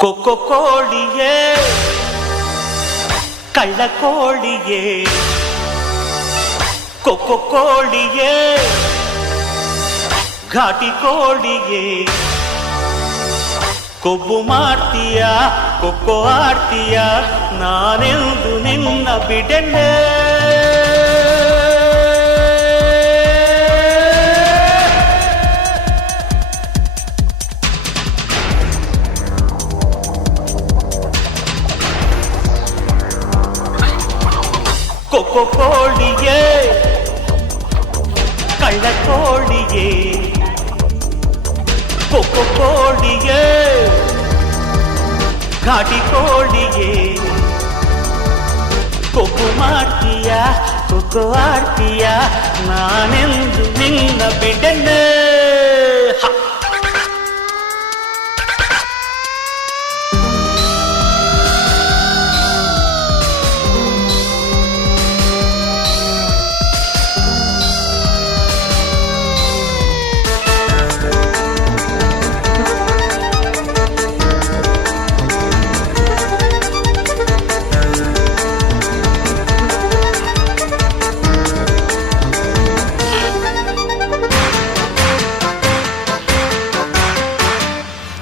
ಕೊಕ್ಕೊ ಕೋಳಿಯೇ ಕಳ್ಳ ಕೋಳಿಯೇ ಕೊಕ್ಕೊ ಕೋಳಿಯೇ ಘಾಟಿ ಕೋಳಿಯೇ ಕೊಬ್ಬು ಮಾಡ್ತೀಯ ಕೊಕ್ಕೊ ಆಡ್ತೀಯ ನಾನೆಂದು ನಿನ್ನ ಬಿಡೆನೆ ಕೊಕ್ಕೊ ಕೋಳಿಯೇ ಕಳ್ಳ ಕೋಳಿಯೇ ಕೊಕ್ಕೊ ಕೋಳಿಯೇ ಘಾಟಿ ಕೋಳಿಯೇ ಕೊಬ್ಬು ಮಾಡ್ತೀಯ ಕೊಕ್ಕೊ ಆಡ್ತೀಯ ನಾನೆಂದು ನಿನ್ನ ಬಿಡೆನೆ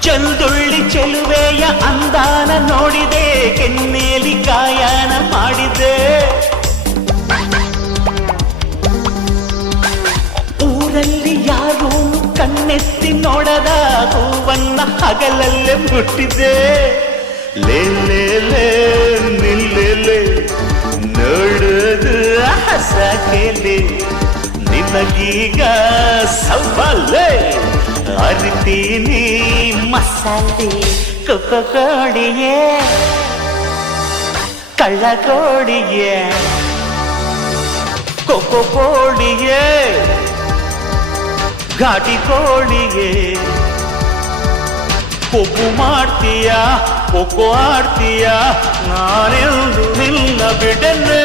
ಚಂದುಳ್ಳಿ ಚೆಲುವೆಯ ಅಂದಾನ ನೋಡಿದೆ ಕೆನ್ನೇಲಿ ಕಾಯನ ಮಾಡಿದೆ ಊರಲ್ಲಿ ಯಾರೂ ಕಣ್ಣೆತ್ತಿ ನೋಡದ ಹೂವನ್ನ ಹಗಲಲ್ಲೇ ಮುಟ್ಟಿದೆ ಲೇ ಲೇ ಲೇ ನಿಲ್ಲೆ ನೋಡೋದು ಹಸಕೆಲೆ ನಿನಗೀಗ ಸವಾಲೇ ಅರಿತೀನಿ ಮಸಾಲೆ ಕೊಕ್ಕೊ ಕೋಳಿಯೇ ಕಳ್ಳ ಕೋಳಿಯೇ ಕೊಕ್ಕೊ ಕೋಳಿಯೇ ಘಾಟಿ ಕೋಳಿಯೇ ಕೊಬ್ಬು ಮಾಡ್ತೀಯ ಕೊಕ್ಕೊ ಆಡ್ತೀಯ ನಾನೆಂದು ನಿನ್ನ ಬಿಡನೆ